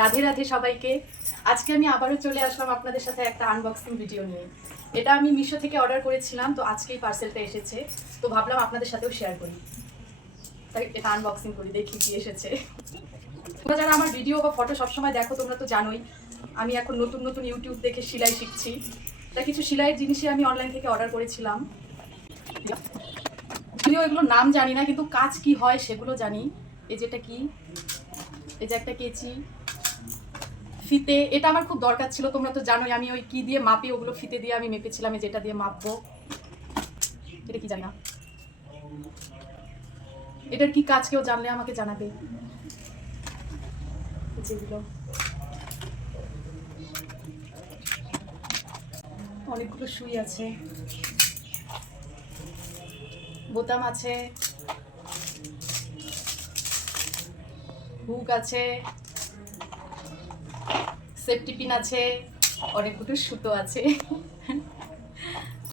রাধে রাধে সবাইকে। আজকে আমি আবারও চলে আসলাম আপনাদের সাথে একটা আনবক্সিং ভিডিও নিয়ে। এটা আমি মিশো থেকে অর্ডার করেছিলাম, তো আজকেই পার্সেলটা এসেছে, তো ভাবলাম আপনাদের সাথেও শেয়ার করি, তাই এটা আনবক্সিং করি, দেখি কি এসেছে। তোমরা যারা আমার ভিডিও বা ফটো সবসময় দেখো তোমরা তো জানোই আমি এখন নতুন নতুন ইউটিউব দেখে সেলাই শিখছি। তাই কিছু সেলাইয়ের জিনিসই আমি অনলাইন থেকে অর্ডার করেছিলাম। যদিও এগুলোর নাম জানি না, কিন্তু কাজ কি হয় সেগুলো জানি। এই যেটা কি, এই যে একটা কেচি, ফিতে, এটা আমার খুব দরকার ছিল। তোমরা তো জানোই আমি ওই কি দিয়ে মাপি, ওগুলো ফিতে দিয়ে আমি মেপেছিলাম, যেটা দিয়ে মাপবো। এটা কি জানি না, এটার কি কাজ কেউ জানলে আমাকে জানাবে। যেগুলো অনেকগুলো সুই আছে, বোতাম আছে, হুক আছে, সেফটি পিন আছে, অনেকগুলো সুতো আছে।